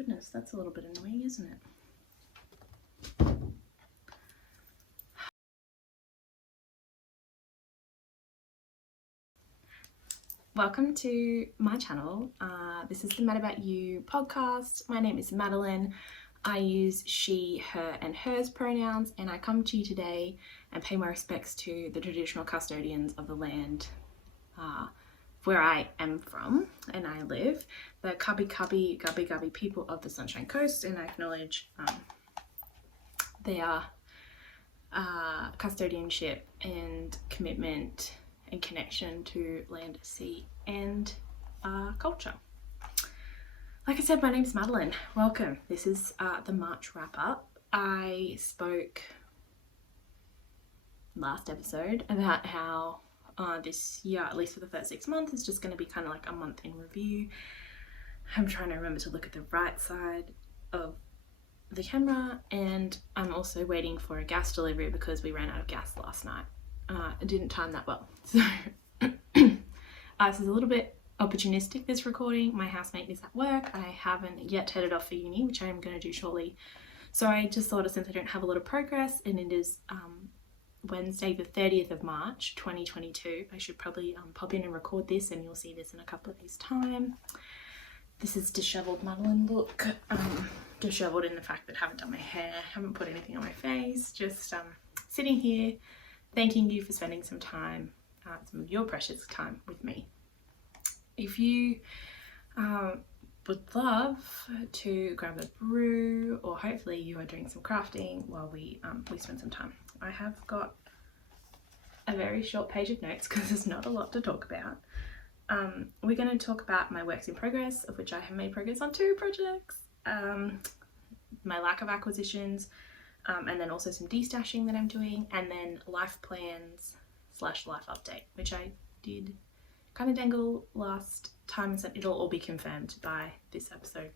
Goodness, that's a little bit annoying, isn't it? Welcome to my channel. This is the Mad About You podcast. My name is Madeleine. I use she, her and hers pronouns, and I come to you today and pay my respects to the traditional custodians of the land where I am from and I live, the Kabi Kabi Gubbi Gubbi people of the Sunshine Coast, and I acknowledge their custodianship and commitment and connection to land, sea and culture. Like I said, my name's Madeleine. Welcome. This is the March wrap up. I spoke last episode about how this year, at least for the first 6 months, is just going to be kind of like a month in review. I'm trying to remember to look at the right side of the camera, and I'm also waiting for a gas delivery because we ran out of gas last night. It didn't time that well. So this is a little bit opportunistic, this recording. My housemate is at work. I haven't yet headed off for uni, which I am going to do shortly. So I just thought, since I don't have a lot of progress, and it is Wednesday the 30th of March 2022, I should probably pop in and record this, and you'll see this in a couple of days time. This is disheveled Madeleine look. Disheveled in the fact that I haven't done my hair, haven't put anything on my face, just sitting here thanking you for spending some time, some of your precious time with me. If you would love to grab a brew, or hopefully you are doing some crafting while we spend some time, I have got a very short page of notes because there's not a lot to talk about. We're going to talk about my works in progress, of which I have made progress on 2 projects, my lack of acquisitions, and then also some destashing that I'm doing, and then life plans / life update, which I did kind of dangle last time and said it'll all be confirmed by this episode.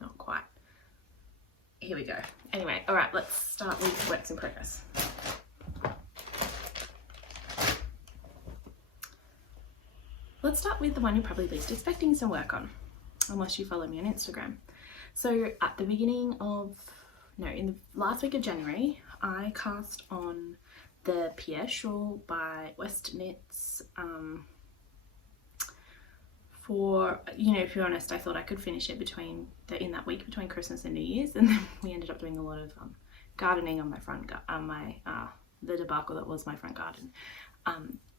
Not quite. Here we go. Anyway, all right, let's start with works in progress. Let's start with the one you're probably least expecting some work on, unless you follow me on Instagram. So at the beginning of, in the last week of January, I cast on the Pier Shawl by West Knits. For, if you're honest, I thought I could finish it in that week between Christmas and New Year's, and then we ended up doing a lot of gardening on my the debacle that was my front garden.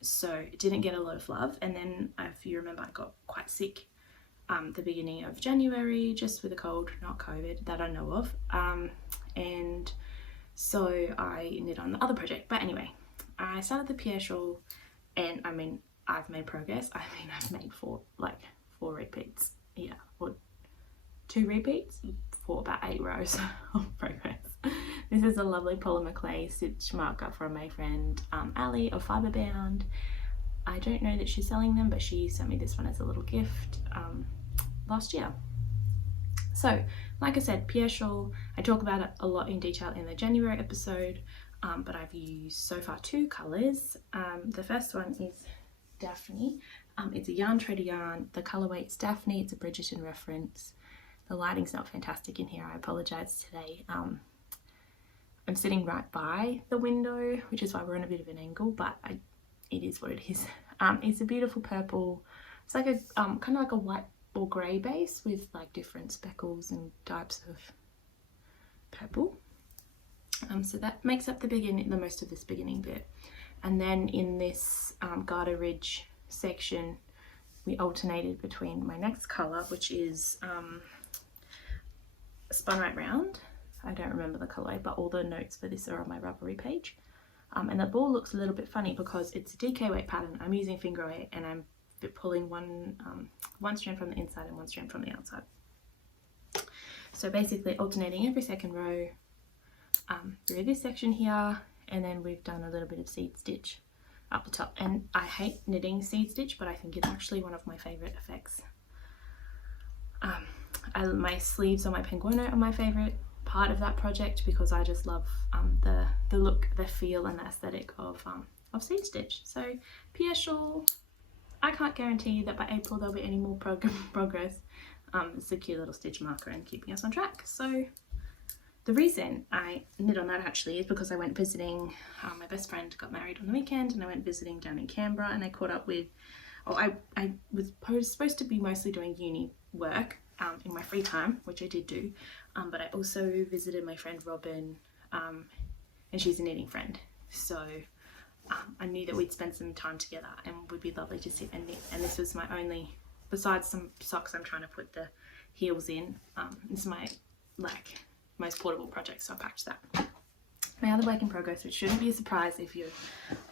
So it didn't get a lot of love, and then if you remember, I got quite sick the beginning of January, just with a cold, not COVID that I know of, and so I knit on the other project. But anyway, I started the Pier Shawl, and I've made progress. I've made four repeats, or 2 repeats for about 8 rows of progress. This is a lovely polymer clay stitch marker from my friend Ali of Fiberbound. I don't know that she's selling them, but she sent me this one as a little gift last year. So, like I said, Pier Shawl, I talk about it a lot in detail in the January episode, but I've used so far 2 colours. The first one is Daphne. It's a Yarn Trader yarn. The colourway is Daphne. It's a Bridgerton reference. The lighting's not fantastic in here. I apologise today. I'm sitting right by the window, which is why we're on a bit of an angle, but it is what it is. It's a beautiful purple. It's like a kind of like a white or grey base with like different speckles and types of purple. So that makes up the most of this beginning bit. And then in this Garter Ridge section, we alternated between my next colour, which is Spun Right Round. I don't remember the colour, but all the notes for this are on my Ravelry page. And the ball looks a little bit funny because it's a DK weight pattern. I'm using finger weight, and I'm pulling one strand from the inside and 1 strand from the outside. So basically alternating every second row through this section here, and then we've done a little bit of seed stitch up the top. And I hate knitting seed stitch, but I think it's actually one of my favourite effects. My sleeves on my penguino are my favourite part of that project because I just love the look, the feel and the aesthetic of seed stitch. So Pier Shawl, I can't guarantee that by April there'll be any more progress, It's a cute little stitch marker and keeping us on track. So the reason I knit on that actually is because I went visiting, my best friend got married on the weekend, and I went visiting down in Canberra, and I caught up with, I was supposed to be mostly doing uni work in my free time, which I did do, but I also visited my friend Robin, and she's a knitting friend, so I knew that we'd spend some time together and would be lovely to sit and knit. And this was my only, besides some socks I'm trying to put the heels in, this is my most portable project, so I packed that. My other work in progress, which shouldn't be a surprise if you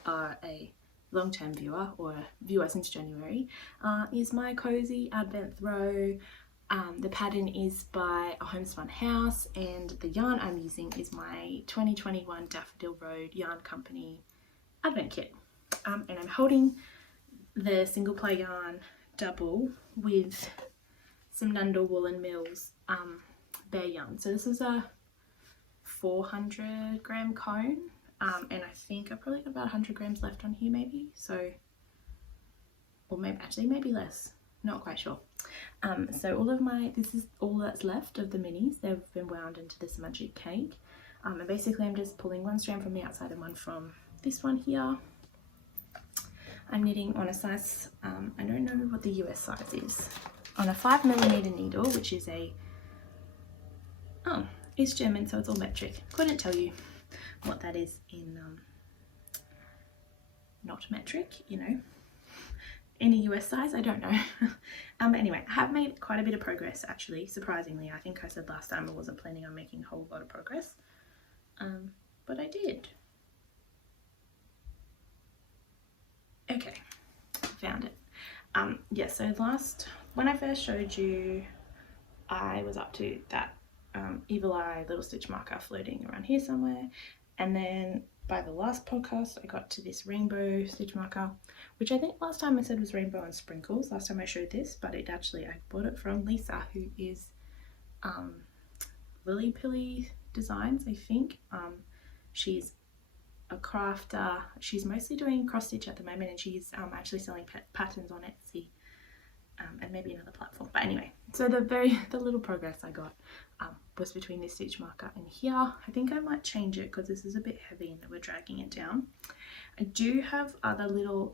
are a long-term viewer or a viewer since January, is my cozy advent throw. The pattern is by a homespun house, and the yarn I'm using is my 2021 Daffodil Road Yarn Company advent kit, and I'm holding the single ply yarn double with some Nundle Woolen Mills bare yarn. So this is a 400 gram cone, and I think I've probably got about 100 grams left on here maybe, so, or maybe less, not quite sure. So this is all that's left of the minis. They've been wound into this magic cake, and basically I'm just pulling one strand from the outside and one from this one here. I'm knitting on a size, I don't know what the US size is, on a 5mm needle, which is a, it's German, so it's all metric. Couldn't tell you what that is in not metric, you know, in a US size, I don't know. But anyway, I have made quite a bit of progress actually, surprisingly. I think I said last time I wasn't planning on making a whole lot of progress, but I did. Okay, found it. Yeah, so when I first showed you, I was up to that Evil Eye little stitch marker floating around here somewhere, and then by the last podcast I got to this rainbow stitch marker, which I think last time I said was rainbow and sprinkles last time I showed this, but it actually, I bought it from Lisa, who is Lily Pilly Designs, I think. She's a crafter. She's mostly doing cross stitch at the moment, and she's actually selling patterns on Etsy, and maybe another platform. But anyway, so the little progress I got was between this stitch marker and here. I think I might change it because this is a bit heavy and we're dragging it down. I do have other little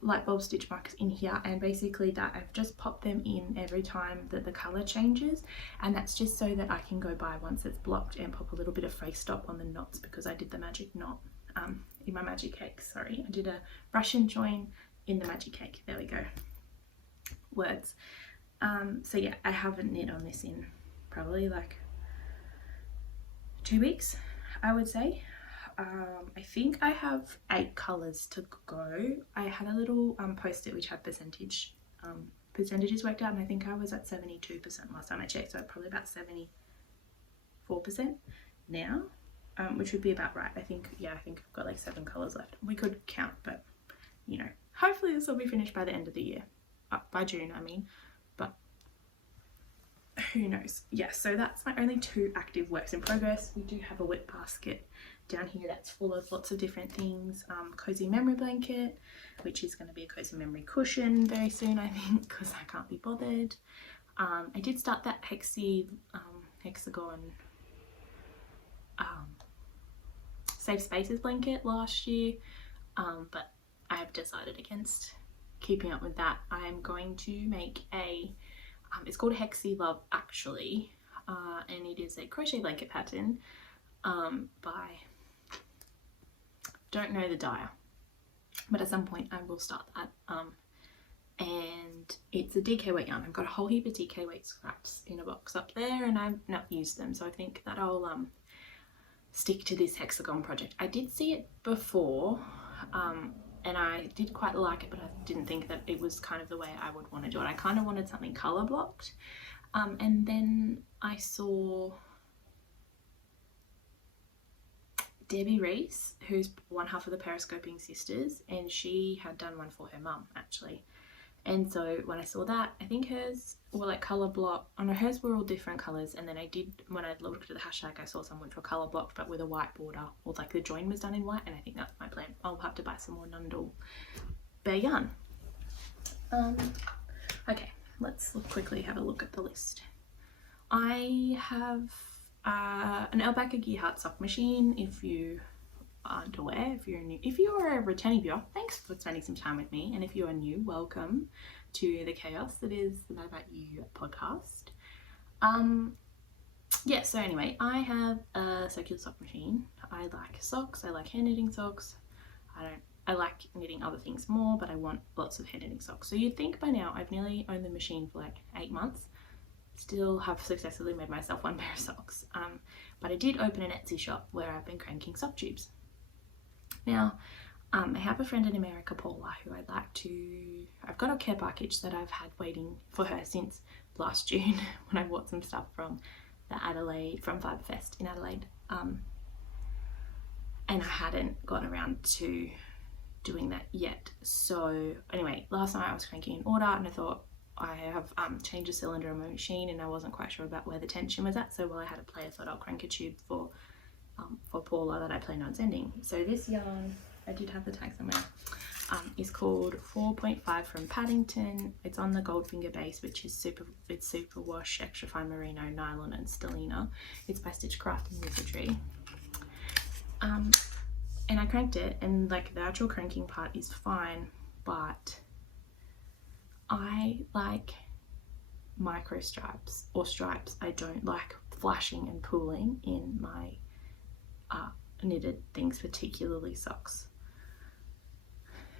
light bulb stitch markers in here, and basically that I've just popped them in every time that the color changes, and that's just so that I can go by once it's blocked and pop a little bit of face stop on the knots, because I did the magic knot in my magic cake. Sorry, I did a Russian join in the magic cake. There we go, words. So yeah, I haven't knit on this in probably like 2 weeks, I would say. I think I have 8 colours to go. I had a little post-it which had percentages worked out, and I think I was at 72% last time I checked, so probably about 74% now, which would be about right. I think, yeah, I think I've got like 7 colours left. We could count, but you know, hopefully this will be finished by the end of the year, by June I mean, but who knows. Yeah, so that's my only 2 active works in progress. We do have a whip basket down here that's full of lots of different things. Cozy memory blanket, which is going to be a cozy memory cushion very soon, I think, because I can't be bothered. I did start that hexagon safe spaces blanket last year, but I have decided against keeping up with that. I'm going to make a it's called Hexy Love actually, and it is a crochet blanket pattern by, don't know the dyer, but at some point I will start that, and it's a DK weight yarn. I've got a whole heap of DK weight scraps in a box up there, and I've not used them, so I think that I'll stick to this hexagon project. I did see it before, and I did quite like it, but I didn't think that it was kind of the way I would want to do it. I kind of wanted something colour blocked, and then I saw Debbie Reese, who's one half of the Periscoping Sisters, and she had done one for her mum actually. And so when I saw that, I think hers were like colour block. Oh no, hers were all different colours, and then I did, when I looked at the hashtag, I saw some which were colour blocked but with a white border, or like the join was done in white, and I think that's my plan. I'll have to buy some more Nundle bare yarn. Okay, let's quickly have a look at the list. I have an Alpaca Gear Heart sock machine. If you aren't aware, if you're a returning viewer, thanks for spending some time with me, and if you are new, welcome to the chaos that is the Mad About You podcast. Yeah, so anyway, I have a circular sock machine. I like socks, I like hand knitting socks. I like knitting other things more, but I want lots of hand knitting socks. So you'd think by now I've nearly owned the machine for like 8 months, still have successfully made myself one pair of socks. But I did open an Etsy shop where I've been cranking sock tubes. Now, I have a friend in America, Paula, who I've got a care package that I've had waiting for her since last June when I bought some stuff from Fiberfest in Adelaide. And I hadn't gotten around to doing that yet. So anyway, last night I was cranking an order and I thought I have changed a cylinder on my machine and I wasn't quite sure about where the tension was at. So while I had a play, I thought I'll crank a tube for Paula that I plan on sending. So this yarn, I did have the tag somewhere, is called 4.5 from Paddington. It's on the Goldfinger base, which is super wash, extra fine merino, nylon and stellina. It's by Stitchcraft and Wizardry. And I cranked it, and like the actual cranking part is fine, but I like micro stripes or stripes. I don't like flashing and pooling in my knitted things, particularly socks.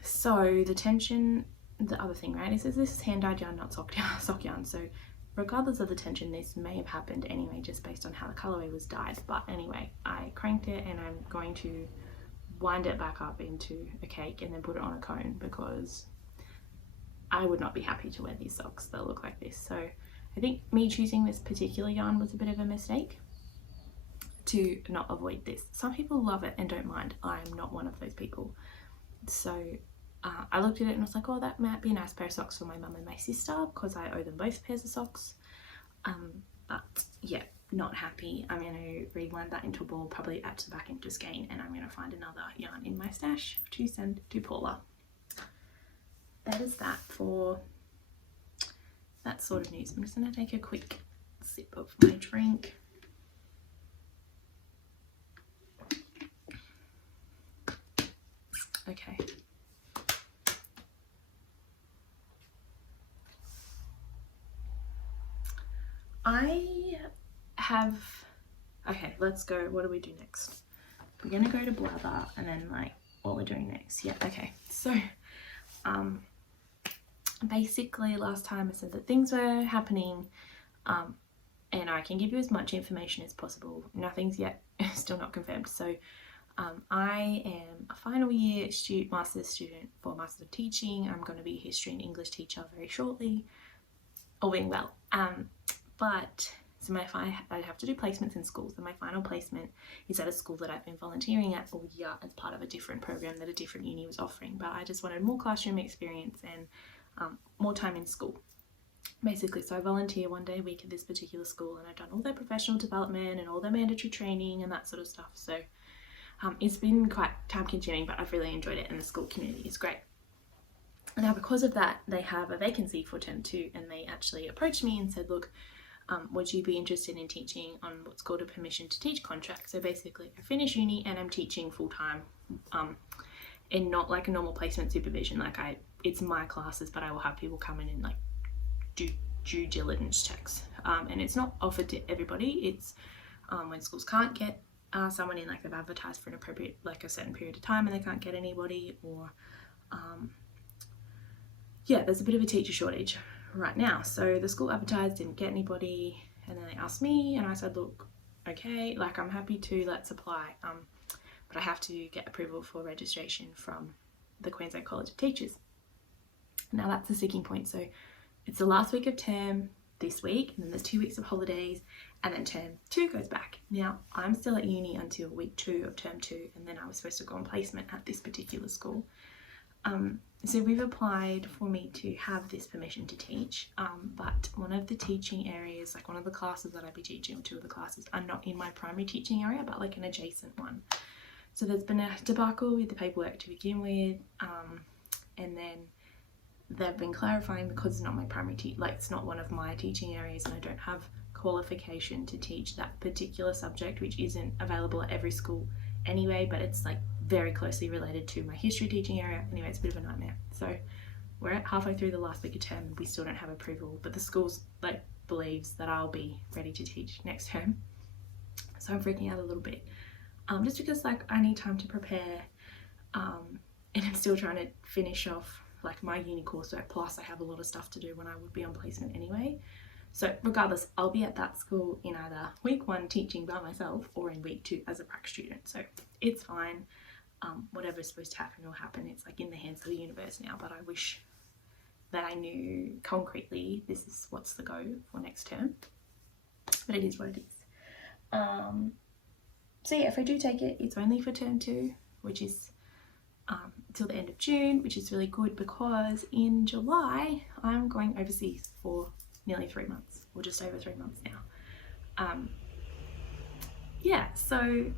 So the tension, the other thing, right, is this is hand-dyed yarn, not sock yarn. So regardless of the tension, this may have happened anyway, just based on how the colorway was dyed. But anyway, I cranked it and I'm going to wind it back up into a cake and then put it on a cone, because I would not be happy to wear these socks that look like this. So I think me choosing this particular yarn was a bit of a mistake to not avoid this. Some people love it and don't mind. I'm not one of those people. So I looked at it and was like, oh, that might be a nice pair of socks for my mum and my sister, because I owe them both pairs of socks. But yeah, not happy. I'm going to rewind that into a ball, probably add to the back into skein, and I'm going to find another yarn in my stash to send to Paula. That is that for that sort of news. I'm just going to take a quick sip of my drink. Okay. Okay, let's go. What do we do next? We're gonna go to blather and then like what we're doing next. Yeah, okay. So basically last time I said that things were happening, and I can give you as much information as possible. Nothing's yet still not confirmed. So I am a final year master's student for Master of Teaching. I'm going to be a history and English teacher very shortly, all being well. But so I'd have to do placements in schools, and my final placement is at a school that I've been volunteering at all year as part of a different program that a different uni was offering. But I just wanted more classroom experience and more time in school, basically. So I volunteer one day a week at this particular school, and I've done all their professional development and all their mandatory training and that sort of stuff. So it's been quite time consuming, but I've really enjoyed it, and the school community is great. Now, because of that, they have a vacancy for term 2, and they actually approached me and said, look, would you be interested in teaching on what's called a permission to teach contract? So basically I finish uni and I'm teaching full time, and not like a normal placement supervision. Like it's my classes, but I will have people come in and like do due diligence checks. And it's not offered to everybody. It's when schools can't get someone in, like they've advertised for an appropriate, like a certain period of time and they can't get anybody, or yeah, there's a bit of a teacher shortage right now. So the school advertised, didn't get anybody, and then they asked me, and I said, look, okay, like I'm happy to, let's apply, but I have to get approval for registration from the Queensland College of Teachers. Now that's the sticking point. So it's the last week of term this week, and then there's 2 weeks of holidays, and then term 2 goes back. Now I'm still at uni until week 2 of term 2, and then I was supposed to go on placement at this particular school. So we've applied for me to have this permission to teach, but one of the teaching areas, like one of the classes that I'd be teaching, or 2 of the classes, are not in my primary teaching area, but like an adjacent one. So there's been a debacle with the paperwork to begin with, and then they've been clarifying, because it's not my primary it's not one of my teaching areas, and I don't have qualification to teach that particular subject, which isn't available at every school anyway, but it's like very closely related to my history teaching area. Anyway, it's a bit of a nightmare. So we're at halfway through the last week of term, we still don't have approval, but the school's like believes that I'll be ready to teach next term. So I'm freaking out a little bit, just because like I need time to prepare, and I'm still trying to finish off like my uni coursework, plus I have a lot of stuff to do when I would be on placement anyway. So regardless, I'll be at that school in either week 1 teaching by myself or in week 2 as a prac student, so it's fine. Whatever's supposed to happen will happen. It's like in the hands of the universe now, but I wish that I knew concretely this is what's the go for next term, but it is what it is. So yeah, if I do take it, it's only for term 2, which is till the end of June, which is really good, because in July I'm going overseas for nearly 3 months, or just over 3 months now. Yeah, so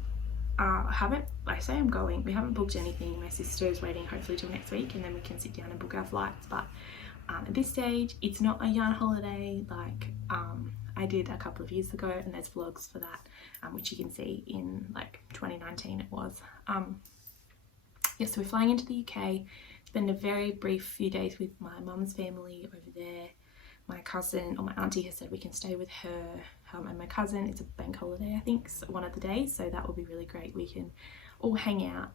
I say I'm going, we haven't booked anything. My sister is waiting hopefully till next week, and then we can sit down and book our flights, but at this stage it's not a yarn holiday like I did a couple of years ago, and there's vlogs for that, which you can see in like 2019 it was. Yeah, so we're flying into the UK, spend a very brief few days with my mum's family over there. My cousin, or my auntie, has said we can stay with her and my cousin. It's a bank holiday, I think, so one of the days, so that will be really great. We can all hang out.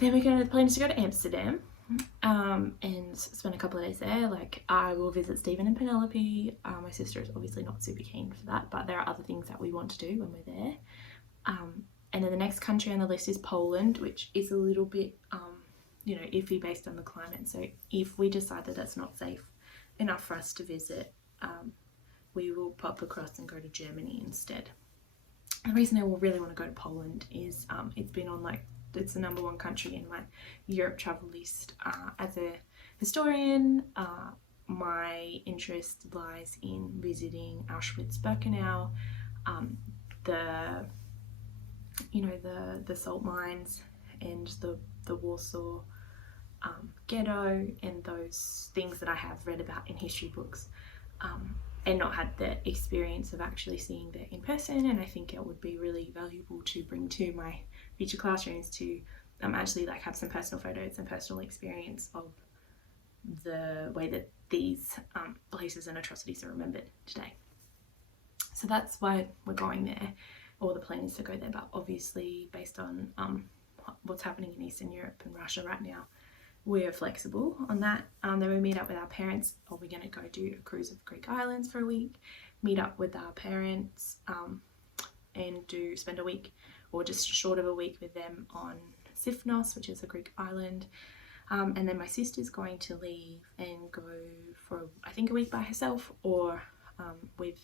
Then we're going to plan to go to Amsterdam and spend a couple of days there. Like, I will visit Stephen and Penelope. My sister is obviously not super keen for that, but there are other things that we want to do when we're there. And then the next country on the list is Poland, which is a little bit you know, iffy based on the climate. So if we decide that that's not safe enough for us to visit, we will pop across and go to Germany instead. The reason I will really want to go to Poland is it's been on like, it's the #1 country in my Europe travel list. As a historian, my interest lies in visiting Auschwitz-Birkenau, the salt mines, and the Warsaw ghetto, and those things that I have read about in history books, and not had the experience of actually seeing that in person. And I think it would be really valuable to bring to my future classrooms to actually like have some personal photos and personal experience of the way that these places and atrocities are remembered today. So that's why we're going there, or the plan is to go there, but obviously based on what's happening in Eastern Europe and Russia right now, we're flexible on that. Then we meet up with our parents, or we're going to go do a cruise of Greek islands for a week, meet up with our parents, and spend a week or just short of a week with them on Sifnos, which is a Greek island. And then my sister's going to leave and go for I think a week by herself, or with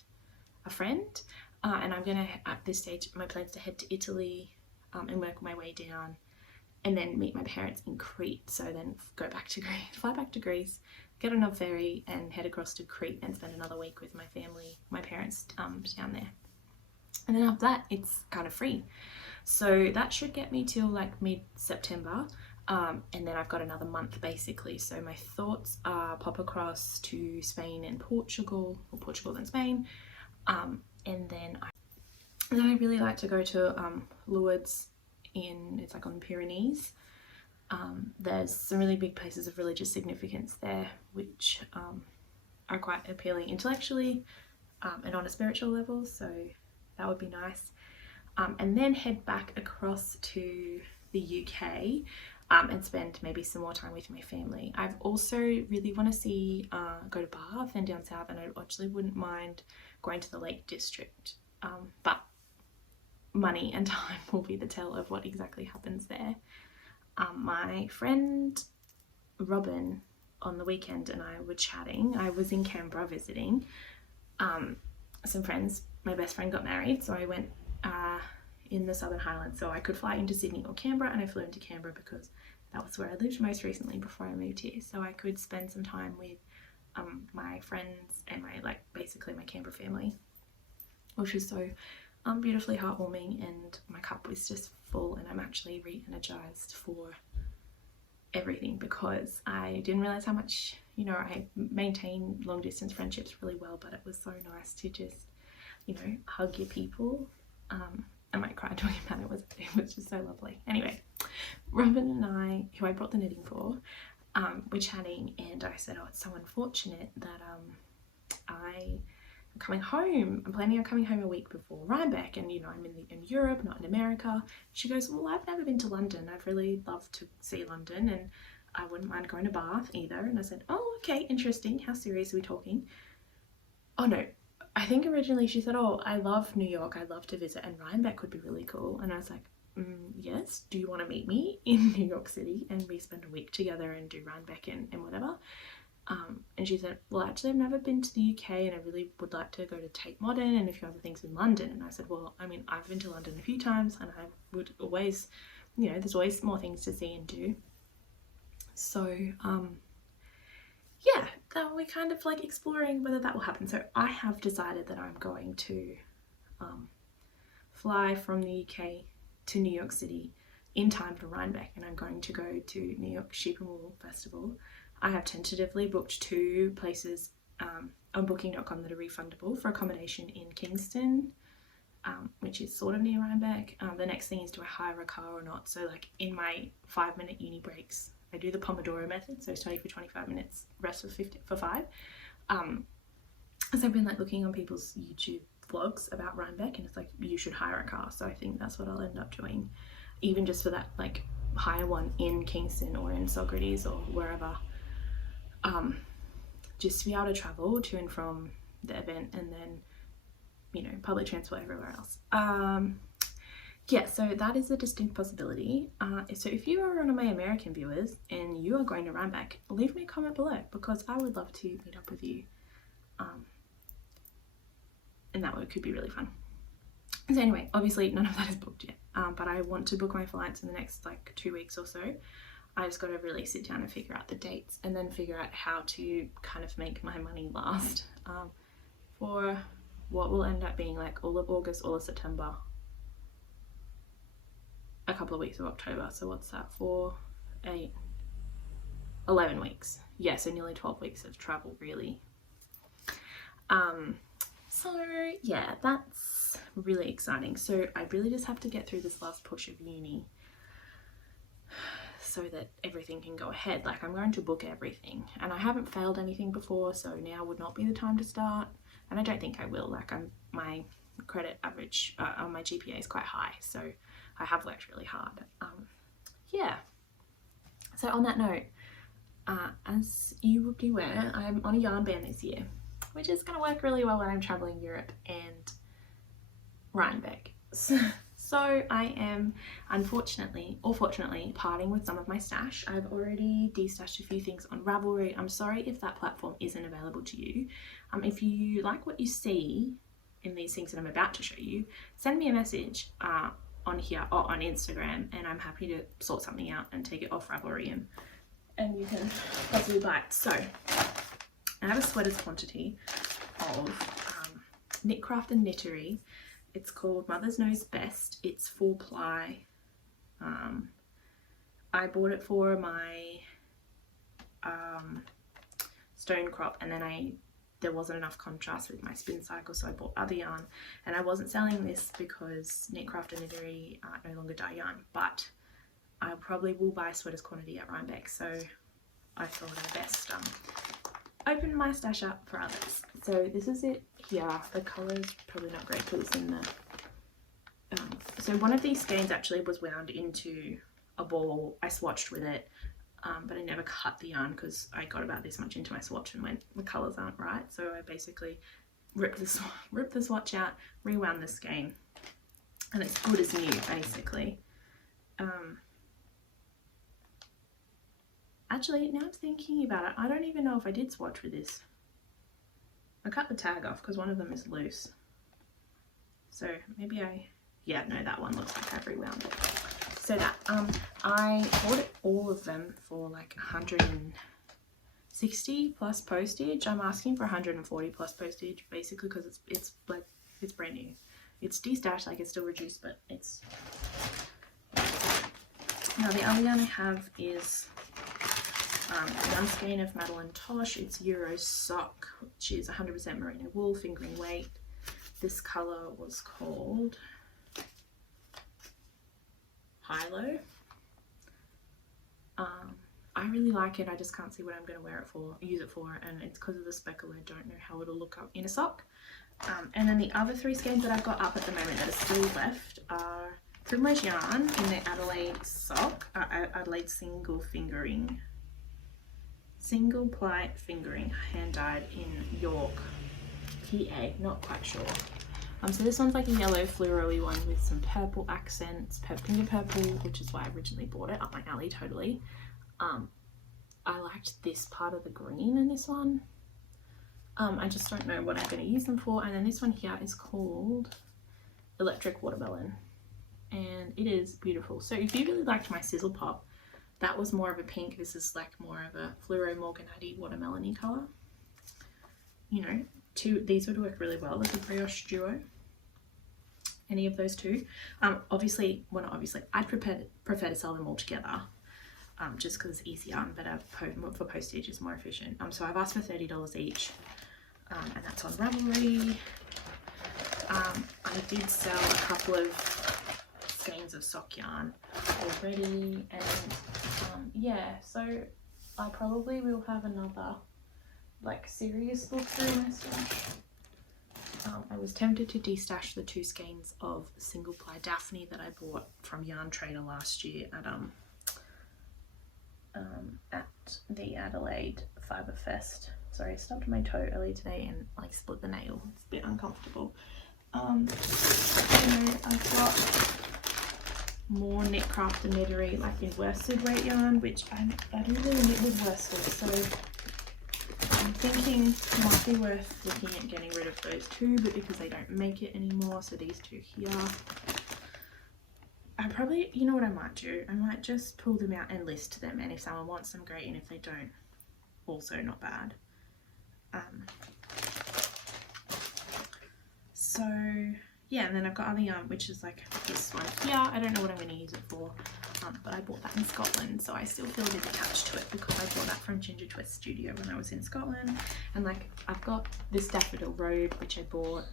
a friend. And I'm gonna, at this stage, my plan's to head to Italy and work my way down, and then meet my parents in Crete. So then go back to Greece, fly back to Greece, get on a ferry and head across to Crete and spend another week with my family, my parents down there. And then after that, it's kind of free. So that should get me till like mid-September. And then I've got another month basically. So my thoughts are pop across to Spain and Portugal, or Portugal and Spain. And then I really like to go to Lourdes it's like on the Pyrenees. There's some really big places of religious significance there, which are quite appealing intellectually and on a spiritual level, so that would be nice. And then head back across to the UK and spend maybe some more time with my family. I've also really want to see, go to Bath and down south, and I actually wouldn't mind going to the Lake District, but money and time will be the tell of what exactly happens there. My friend Robin on the weekend and I were chatting. I was in Canberra visiting some friends. My best friend got married, so I went in the Southern Highlands, so I could fly into Sydney or Canberra, and I flew into Canberra because that was where I lived most recently before I moved here, so I could spend some time with my friends and basically my Canberra family, which was so beautifully heartwarming, and my cup was just full, and I'm actually re-energized for everything, because I didn't realize how much, you know, I maintain long distance friendships really well, but it was so nice to just, you know, hug your people. I might cry talking about it. It was just so lovely. Anyway, Robin and I, who I brought the knitting for, were chatting, and I said, oh, it's so unfortunate that I'm coming home. I'm planning on coming home a week before Rhinebeck, and you know, I'm in Europe, not in America. She goes, well, I've never been to London. I'd really love to see London, and I wouldn't mind going to Bath either. And I said, oh, okay, interesting. How serious are we talking? Oh no, I think originally she said, oh, I love New York, I'd love to visit, and Rhinebeck would be really cool. And I was like, yes, do you want to meet me in New York City and we spend a week together and do Rhinebeck and whatever? And she said, well, actually I've never been to the UK and I really would like to go to Tate Modern and a few other things in London. And I said, well, I mean, I've been to London a few times and I would always, you know, there's always more things to see and do. So yeah, that we're kind of like exploring whether that will happen. So I have decided that I'm going to fly from the UK to New York City in time for Rhinebeck, and I'm going to go to New York Sheep and Wool Festival. I have tentatively booked 2 places on booking.com that are refundable for accommodation in Kingston, which is sort of near Rhinebeck. The next thing is, do I hire a car or not? So like in my 5-minute uni breaks, I do the Pomodoro method, so study for 25 minutes, rest for 5. So I've been like looking on people's YouTube vlogs about Rhinebeck, and it's like, you should hire a car. So I think that's what I'll end up doing, even just for that, like hire one in Kingston or in Socrates or wherever, just to be able to travel to and from the event, and then, you know, public transport everywhere else. Yeah, so that is a distinct possibility. So if you are one of my American viewers and you are going to Rhinebeck, leave me a comment below, because I would love to meet up with you. And that could be really fun. So anyway, obviously none of that is booked yet, but I want to book my flights in the next like 2 weeks or so. I just got to really sit down and figure out the dates, and then figure out how to kind of make my money last for what will end up being like all of August, all of September, a couple of weeks of October. So what's that, 4, 8, 11 weeks. Yeah, so nearly 12 weeks of travel really. So yeah, that's really exciting. So I really just have to get through this last push of uni so that everything can go ahead. Like, I'm going to book everything, and I haven't failed anything before, so now would not be the time to start, and I don't think I will. Like, my credit average on my GPA is quite high, so I have worked really hard. Yeah, so on that note, as you would be aware, I'm on a yarn ban this year, which is going to work really well when I'm traveling Europe and Rhinebeck. So I am, unfortunately or fortunately, parting with some of my stash. I've already destashed a few things on Ravelry. I'm sorry if that platform isn't available to you. If you like what you see in these things that I'm about to show you, send me a message on here or on Instagram, and I'm happy to sort something out and take it off Ravelry, and you can possibly buy it. So I have a sweaters quantity of Knitcraft and Knittery. It's called Mother's Knows Best. It's full ply. I bought it for my stone crop, and then there wasn't enough contrast with my spin cycle, so I bought other yarn. And I wasn't selling this because Knitcraft and Knittery no longer dye yarn, but I probably will buy sweaters quantity at Rhinebeck, so I thought I best open my stash up for others. So this is it here. The colour's probably not great because it's in the so one of these skeins actually was wound into a ball. I swatched with it, but I never cut the yarn because I got about this much into my swatch and went, the colours aren't right. So I basically ripped the swatch out, rewound the skein, and it's good as new basically. Actually, now I'm thinking about it, I don't even know if I did swatch with this. I cut the tag off because one of them is loose. So maybe yeah, no, that one looks like I've rewound it. So that, I bought all of them for like 160 plus postage. I'm asking for 140 plus postage, basically because it's brand new. It's destashed, like it's still reduced, but it's... Now the other yarn I have is one skein of Madeleine Tosh. It's Euro Sock, which is 100% merino wool, fingering weight. This colour was called High-Low. I really like it. I just can't see what I'm going to use it for, and it's because of the speckle. I don't know how it'll look up in a sock. And then the other 3 skeins that I've got up at the moment that are still left are Primrose Yarn in the Adelaide sock, Adelaide single ply fingering, hand dyed in York, PA, not quite sure. So this one's like a yellow fluoro-y one with some purple accents, pink and purple, which is why I originally bought it, up my alley totally. I liked this part of the green in this one. I just don't know what I'm going to use them for. And then this one here is called Electric Watermelon, and it is beautiful. So if you really liked my Sizzle Pop, that was more of a pink. This is like more of a fluoro morganite watermelon-y colour. You know, these would work really well as a brioche duo. Any of those two. Obviously, well not obviously, I'd prefer to sell them all together. Just because it's easier and better for postage, is more efficient. So I've asked for $30 each, and that's on Ravelry. I did sell a couple of skeins of sock yarn already, and yeah, so I probably will have another like serious look through my stash. I was tempted to destash the 2 skeins of single ply Daphne that I bought from Yarn Trader last year at the Adelaide Fibre Fest. Sorry, I stubbed my toe earlier today and like split the nail. It's a bit uncomfortable. I've got more Knitcraft and Knittery like in worsted weight yarn, which I don't really knit with worsted, so I'm thinking it might be worth looking at getting rid of those 2, but because they don't make it anymore, so these 2 here. I probably, you know what I might do? I might just pull them out and list them, and if someone wants them, great, and if they don't, also not bad. So yeah, and then I've got other yarn, which is like this one here. I don't know what I'm going to use it for, but I bought that in Scotland, so I still feel a bit attached to it because I bought that from Ginger Twist Studio when I was in Scotland. And like I've got this Daffodil Road, which I bought.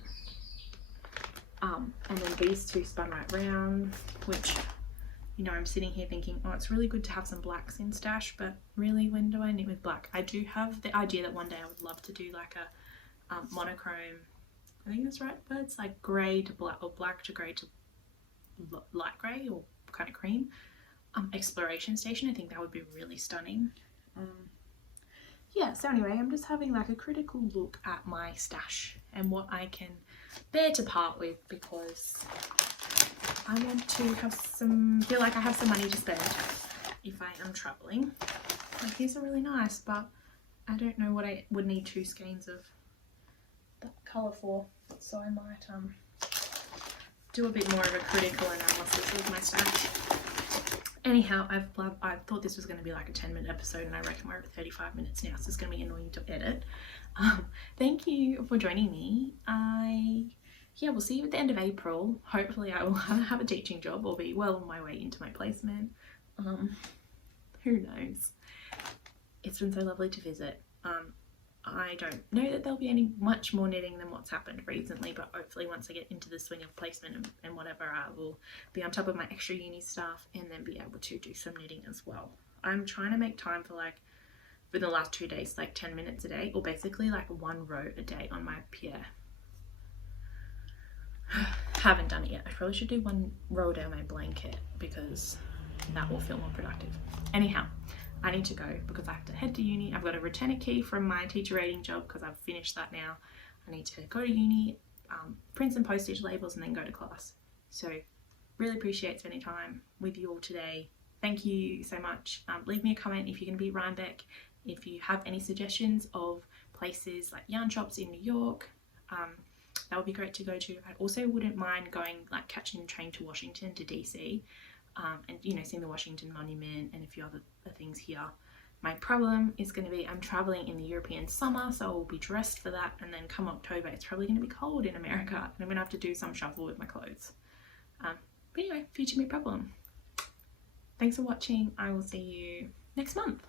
And then these 2 Spun Right Round, which, you know, I'm sitting here thinking, oh, it's really good to have some blacks in stash, but really, when do I knit with black? I do have the idea that one day I would love to do like a monochrome, I think that's right, but it's like grey to black, or black to grey to light grey, or kind of cream, exploration station. I think that would be really stunning. Yeah, so anyway, I'm just having like a critical look at my stash and what I can bear to part with, because I want to have feel like I have some money to spend if I am traveling. Like these are really nice, but I don't know what I would need 2 skeins of that colour for, so I might do a bit more of a critical analysis of my stash. Anyhow, I thought this was going to be like a 10-minute episode, and I reckon we're at 35 minutes now, so it's going to be annoying to edit. Thank you for joining me. Yeah, we'll see you at the end of April. Hopefully I will have a teaching job or be well on my way into my placement. Who knows? It's been so lovely to visit. I don't know that there'll be much more knitting than what's happened recently, but hopefully once I get into the swing of placement and whatever, I will be on top of my extra uni stuff and then be able to do some knitting as well. I'm trying to make time for like, for the last 2 days, like 10 minutes a day, or basically like 1 row a day on my Pier. Haven't done it yet. I probably should do 1 row down my blanket because that will feel more productive. Anyhow, I need to go because I have to head to uni. I've got a return a key from my teacher rating job because I've finished that now. I need to go to uni, print some postage labels, and then go to class. So really appreciate spending time with you all today. Thank you so much. Leave me a comment if you're going to be at Rhinebeck. If you have any suggestions of places like yarn shops in New York, that would be great to go to. I also wouldn't mind going, like catching the train to Washington, to DC, and you know, seeing the Washington Monument and a few other things here. My problem is going to be I'm traveling in the European summer, so I'll be dressed for that, and then come October it's probably going to be cold in America and I'm going to have to do some shuffle with my clothes. But anyway, future me problem. Thanks for watching. I will see you next month.